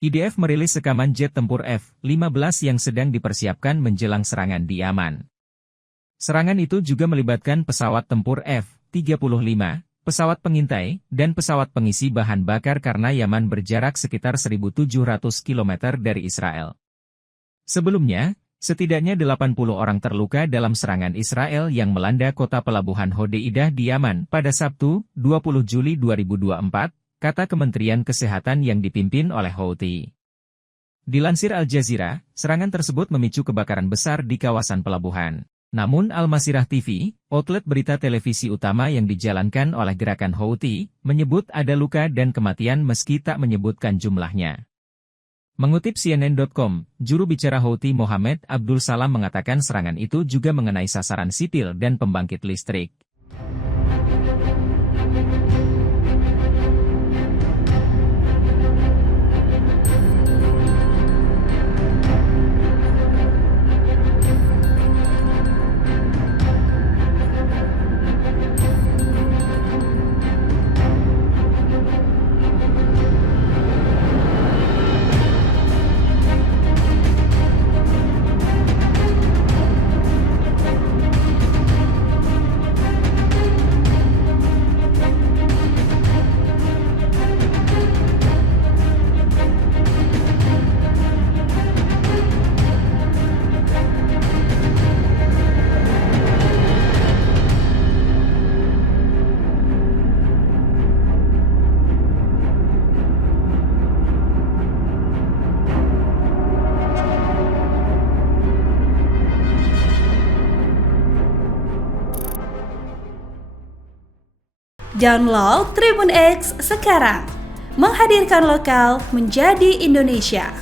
IDF merilis rekaman jet tempur F-15 yang sedang dipersiapkan menjelang serangan di Yaman. Serangan itu juga melibatkan pesawat tempur F-35, pesawat pengintai, dan pesawat pengisi bahan bakar karena Yaman berjarak sekitar 1.700 km dari Israel. Sebelumnya, setidaknya 80 orang terluka dalam serangan Israel yang melanda kota pelabuhan Hodeidah di Yaman pada Sabtu, 20 Juli 2024, kata Kementerian Kesehatan yang dipimpin oleh Houthi. Dilansir Al Jazeera, serangan tersebut memicu kebakaran besar di kawasan pelabuhan. Namun Al-Masirah TV, outlet berita televisi utama yang dijalankan oleh gerakan Houthi, menyebut ada luka dan kematian meski tak menyebutkan jumlahnya. Mengutip CNN.com, juru bicara Houthi Mohammed Abdul Salam mengatakan serangan itu juga mengenai sasaran sipil dan pembangkit listrik. Download Tribun X sekarang, menghadirkan lokal menjadi Indonesia.